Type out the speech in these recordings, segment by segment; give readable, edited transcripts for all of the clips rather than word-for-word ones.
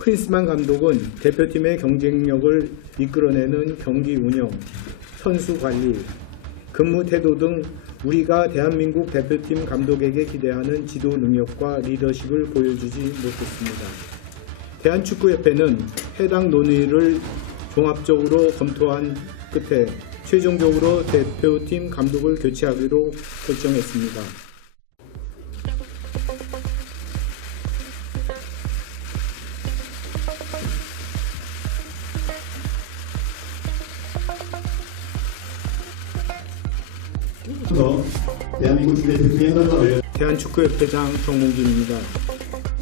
크리스만 감독은 대표팀의 경쟁력을 이끌어내는 경기 운영, 선수 관리, 근무 태도 등 우리가 대한민국 대표팀 감독에게 기대하는 지도 능력과 리더십을 보여주지 못했습니다. 대한축구협회는 해당 논의를 종합적으로 검토한 끝에 최종적으로 대표팀 감독을 교체하기로 결정했습니다. 대한민국 축구대표팀의 선수를 대한축구협회장 정몽준입니다.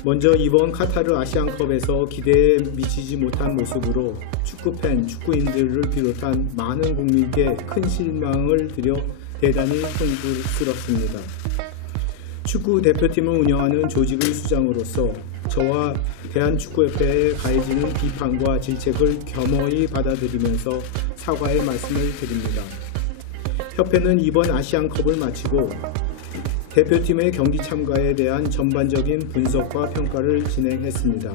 먼저 이번 카타르 아시안컵에서 기대에 미치지 못한 모습으로 축구팬, 축구인들을 비롯한 많은 국민께 큰 실망을 드려 대단히 송구스럽습니다. 축구 대표팀을 운영하는 조직의 수장으로서 저와 대한축구협회에 가해지는 비판과 질책을 겸허히 받아들이면서 사과의 말씀을 드립니다. 협회는 이번 아시안컵을 마치고 대표팀의 경기 참가에 대한 전반적인 분석과 평가를 진행했습니다.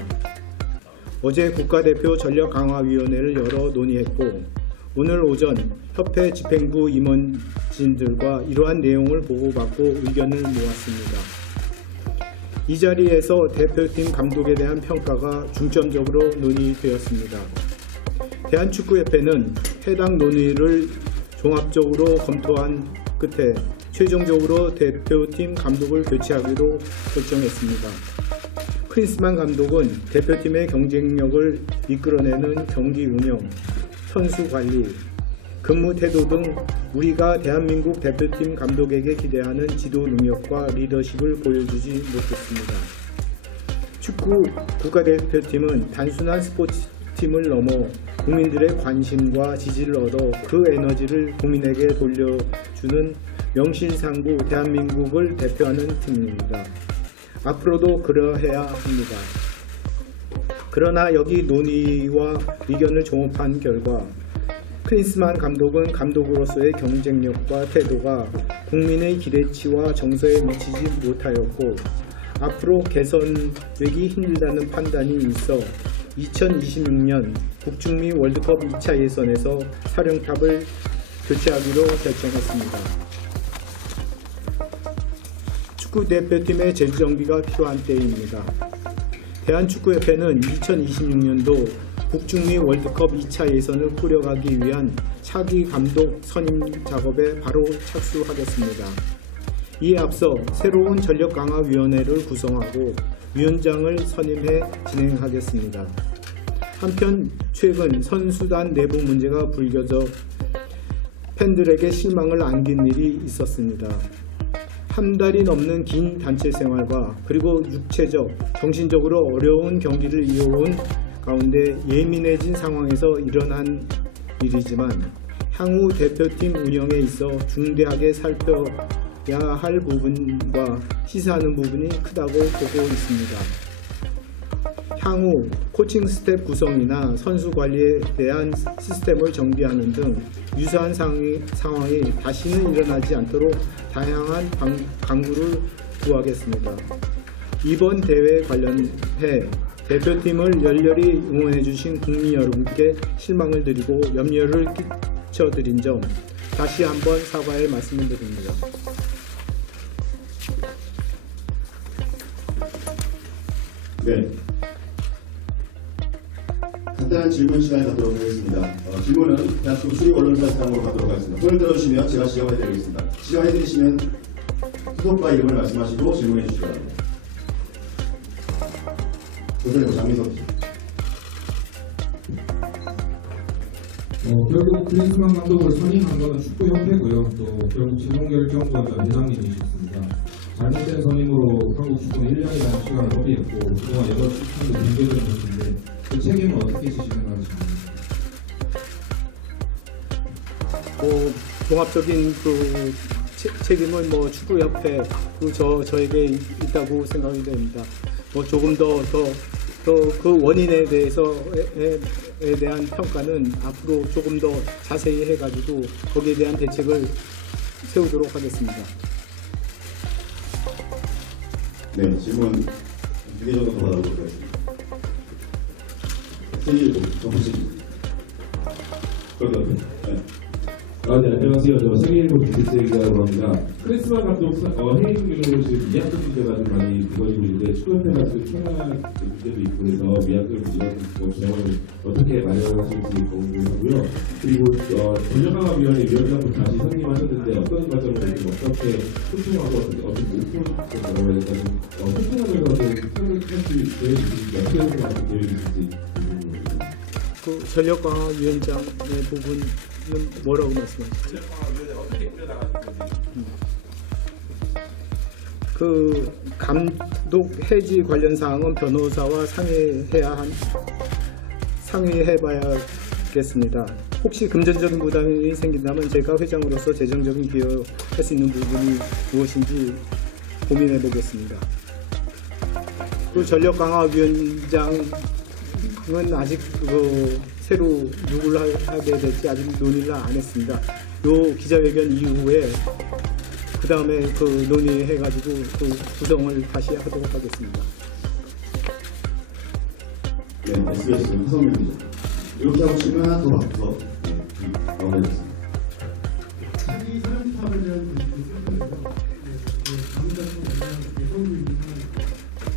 어제 국가대표 전력강화위원회를 열어 논의했고 오늘 오전 협회 집행부 임원진들과 이러한 내용을 보고받고 의견을 모았습니다. 이 자리에서 대표팀 감독에 대한 평가가 중점적으로 논의되었습니다. 대한축구협회는 해당 논의를 종합적으로 검토한 끝에 최종적으로 대표팀 감독을 교체하기로 결정했습니다. 크리스만 감독은 대표팀의 경쟁력을 이끌어내는 경기 운영, 선수 관리, 근무 태도 등 우리가 대한민국 대표팀 감독에게 기대하는 지도 능력과 리더십을 보여주지 못했습니다. 축구 국가대표팀은 단순한 스포츠팀을 넘어 국민들의 관심과 지지를 얻어 그 에너지를 국민에게 돌려주는 명실상부 대한민국을 대표하는 팀입니다. 앞으로도 그러해야 합니다. 그러나 여기 논의와 의견을 종합한 결과 크리스만 감독은 감독으로서의 경쟁력과 태도가 국민의 기대치와 정서에 미치지 못하였고 앞으로 개선되기 힘들다는 판단이 있어 2026년 북중미 월드컵 2차 예선에서 사령탑을 교체하기로 결정했습니다. 축구 대표팀의 재정비가 필요한 때입니다. 대한축구협회는 2026년도 북중미 월드컵 2차 예선을 꾸려가기 위한 차기 감독 선임 작업에 바로 착수하겠습니다. 이에 앞서 새로운 전력강화위원회를 구성하고 위원장을 선임해 진행하겠습니다. 한편 최근 선수단 내부 문제가 불거져 팬들에게 실망을 안긴 일이 있었습니다. 한 달이 넘는 긴 단체 생활과 그리고 육체적, 정신적으로 어려운 경기를 이어온 가운데 예민해진 상황에서 일어난 일이지만 향후 대표팀 운영에 있어 중대하게 살펴야 할 부분과 시사하는 부분이 크다고 보고 있습니다. 향후 코칭 스텝 구성이나 선수 관리에 대한 시스템을 정비하는 등 유사한 상황이 다시는 일어나지 않도록 다양한 강구를 구하겠습니다. 이번 대회 관련해 대표팀을 열렬히 응원해주신 국민 여러분께 실망을 드리고 염려를 끼쳐드린 점 다시 한번 사과의 말씀을 드립니다. 네. 간단한 질문 시간을 갖도록 하겠습니다. 질문은 대한축구 수립 언론사 시장으로 가도록 하겠습니다. 손을 들어주시면 제가 지정해드리겠습니다. 지정해드리시면 소속과 이름을 말씀하시고 질문해 주시기 바랍니다. 교수님 장민석 씨. 결국 크리스만 감독을 선임한 것은 축구협회고요. 또 결국 최종 결정권자 회장님이셨습니다. 잘못된 선임으로 한국 축구는 1년이라는 시간을 허비했고 그동안 여러 시간도 붕괴되는 것인데 그 책임은 어떻게 지시는 것입니까? 종합적인 그 책임은 축구협회 저에게 있다고 생각이 됩니다. 조금 더 그 원인에 대해서에 대한 평가는 앞으로 조금 더 자세히 해가지고 거기에 대한 대책을 세우도록 하겠습니다. 네, 질문 2개 정도 더 받아보도록 하겠습니다. 제1부 정부식입니다. 네. 네, 안녕하세요. 저 세계일보 기술세 기자라고 합니다. 크리스마 감독 해임 경우로 지금 미약금 문제가 좀 많이 불거지고 있는데 축구협회가 지금 총알 문제도 있고 해서 미약금 이런 지원을 어떻게 마련하실지 궁금하고요. 그리고 전력강화위원회 위원장부터 다시 선임하셨는데 어떤 과정을 어떻게 소통하고 어떻게 목표적으로 해서 소통하면서 할수 계획이 어떻게 생각하는 계획이 있을지 궁금합니다. 그 전력 강화 위원장의 부분은 뭐라고 말씀하셨죠? 그 감독 해지 관련 사항은 변호사와 상의해봐야겠습니다. 혹시 금전적인 부담이 생긴다면 제가 회장으로서 재정적인 기여할 수 있는 부분이 무엇인지 고민해 보겠습니다. 그 전력 강화 위원장은 아직 새로 누구를 하게 될지 아직 논의를 안 했습니다. 요 기자회견 이후에 그 다음에 그 논의해가지고 그 구성을 다시 하도록 하겠습니다. 네, SBS 하성민 기자. 이렇게 하고 질문 하나 더 받고서 마무리하겠습니다. 자기 사람 파악을 대한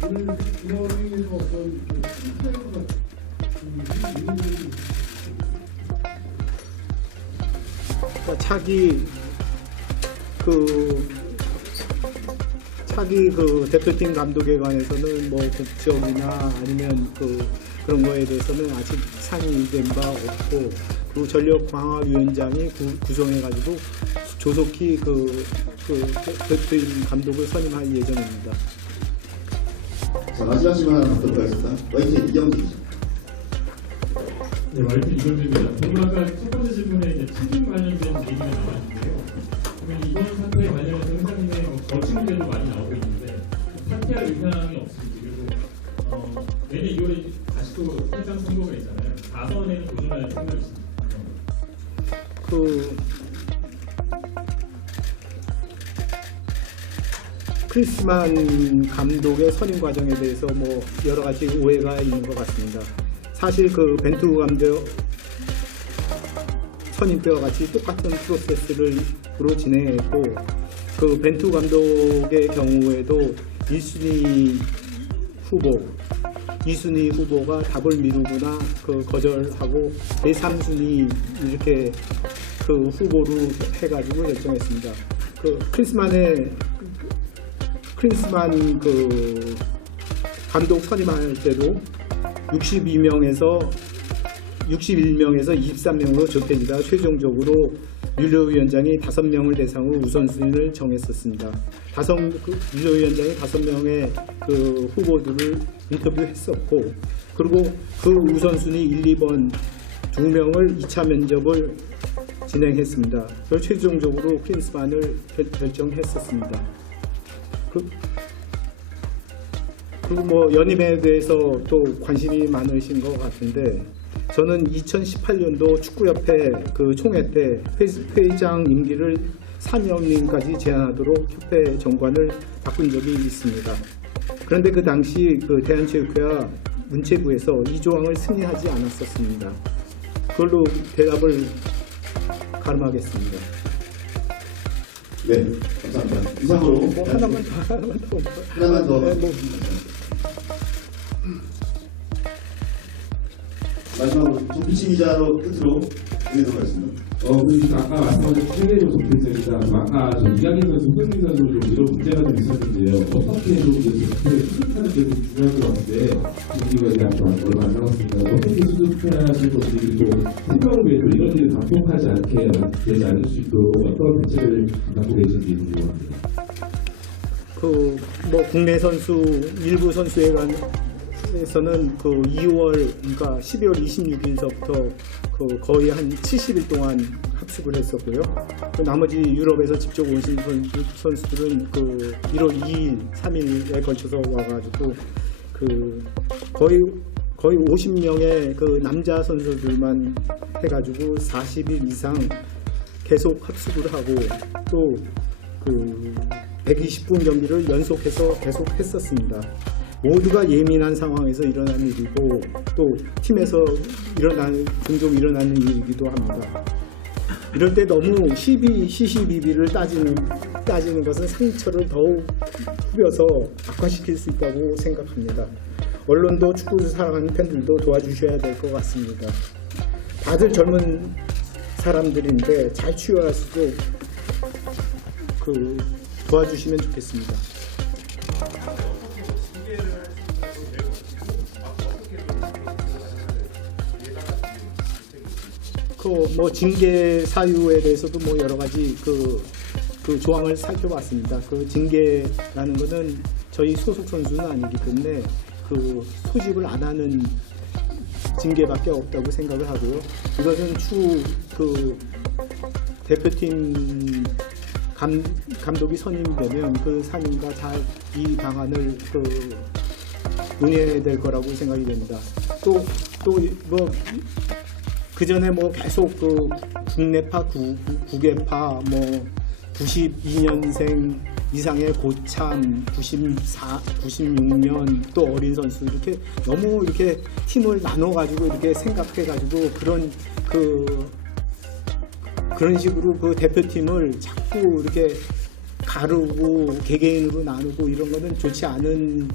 오늘 중앙회의에서 어떤 실패가 차기 그 대표팀 감독에 관해서는 뭐 국적이나 아니면 그런 거에 대해서는 아직 상의된 바 없고 그 전력 강화 위원장이 구성해가지고 조속히 그 대표팀 감독을 선임할 예정입니다. 자, 마지막 질문 하나 받도록 하겠습니다. YTN 이경진 기자. 네, YTN 이경진입니다. 방금 아까 첫 번째 질문에 이제 책임 관련된 얘기가 나왔는데요. 그러면 이번 사태에 관련해서 회장님의 거취문제도 많이 나오고 있는데 사퇴할 의향이 없습니다. 그리고 내년 2월에 다시 또 회장 선거가 있잖아요. 4선에는 도전할 생각이 있습니다. 크리스만 감독의 선임 과정에 대해서 뭐 여러 가지 오해가 있는 것 같습니다. 사실 그 벤투 감독 선임 때와 같이 똑같은 프로세스로 진행했고 그 벤투 감독의 경우에도 1순위 후보, 2순위 후보가 답을 미루거나 거절하고 제3순위 이렇게 그 후보로 해가지고 결정했습니다. 그 크리스만 그 감독 선임할 때도 61명에서 23명으로 좁혀지다 최종적으로 율료위원장이 5명을 대상으로 우선순위를 정했었습니다. 율료위원장이 5명의 그 후보들을 인터뷰했었고 그리고 그 우선순위 1, 2번 2명을 2차 면접을 진행했습니다. 그리고 최종적으로 크리스만을 결정했었습니다. 그리고 뭐 연임에 대해서 또 관심이 많으신 것 같은데 저는 2018년도 축구협회 그 총회 때 회장 임기를 4년까지 제한하도록 협회 정관을 바꾼 적이 있습니다. 그런데 그 당시 그 대한체육회와 문체부에서 이 조항을 승인하지 않았었습니다. 그걸로 대답을 가름하겠습니다. 네, 감사합니다. 이상으로 하나만 더. 네, 마지막으로 정비치 기자로 끝으로 드리도록 하겠습니다. 그리고 아까 말씀하신 세계로 정책입니다. 아까 이강인 선수, 손흥민 선수 좀 이런 문제가 좀 있었는데요. 어떻게 해도 수습하는 게 중요한 것 같은데 지금 이거 아직 얼마 안 남았습니다. 어떻게 수습하실 것인지 그리고 생각을 위해서 이런 일을 반복하지 않게 되지 않을 수 있도록 어떤 대책을 갖고 계신지 궁금합니다. 뭐 국내 선수 일부 선수회관에서는 그 2월 그러니까 12월 26일서부터 그 거의 한 70일 동안 합숙을 했었고요. 그 나머지 유럽에서 직접 오신 선수들은 그 1월 2일, 3일에 걸쳐서 와가지고 그 거의 50명의 그 남자 선수들만 해가지고 40일 이상 계속 합숙을 하고 또 그 120분 경기를 연속해서 계속 했었습니다. 모두가 예민한 상황에서 일어난 일이고 또 팀에서 종종 일어나는 일이기도 합니다. 이럴 때 너무 시시비비를 따지는 것은 상처를 더욱 후벼서 악화시킬 수 있다고 생각합니다. 언론도 축구를 사랑하는 팬들도 도와주셔야 될 것 같습니다. 다들 젊은 사람들인데 잘 치유할 수 있도록 도와주시면 좋겠습니다. 뭐 징계 사유에 대해서도 뭐 여러 가지 그 조항을 살펴봤습니다. 그 징계라는 것은 저희 소속 선수는 아니기 때문에 그 소집을 안 하는 징계밖에 없다고 생각을 하고요. 이것은 그 대표팀 감독이 선임되면 그 상임과 잘 이 방안을 논의해야 될 거라고 생각이 됩니다. 또 뭐 그 전에 뭐 계속 국내파, 국외파, 뭐 92년생 이상의 고참, 96년 또 어린 선수 이렇게 너무 이렇게 팀을 나눠가지고 이렇게 생각해가지고 그런 식으로 그 대표팀을 자꾸 이렇게 가르고 개개인으로 나누고 이런 거는 좋지 않은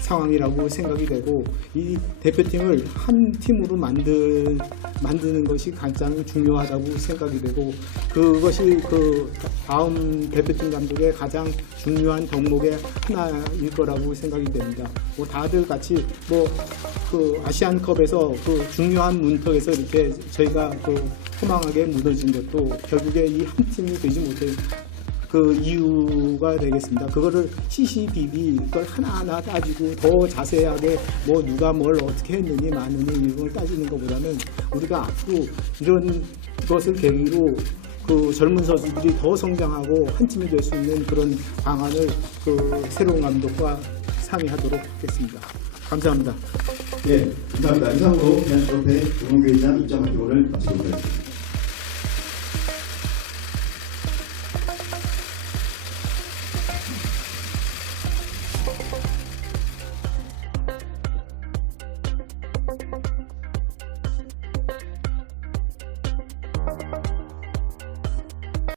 상황이라고 생각이 되고 이 대표팀을 한 팀으로 만드는 것이 가장 중요하다고 생각이 되고 그것이 다음 대표팀 감독의 가장 중요한 덕목의 하나일 거라고 생각이 됩니다. 뭐 다들 같이 아시안컵에서 중요한 문턱에서 이렇게 저희가 허망하게 무너진 것도 결국에 이 한 팀이 되지 못해 이유가 되겠습니다. 그거를 시시비비 그걸 하나하나 따지고 더 자세하게 뭐 누가 뭘 어떻게 했느니 마느니 이걸 따지는 것보다는 우리가 앞으로 이런 것을 계기로 젊은 선수들이 더 성장하고 한 팀이 될 수 있는 그런 방안을 새로운 감독과 상의하도록 하겠습니다. 감사합니다. 네, 감사합니다. 이상으로 대한축구협회 조동규 회장 입장 발표를 마치도록 하겠습니다.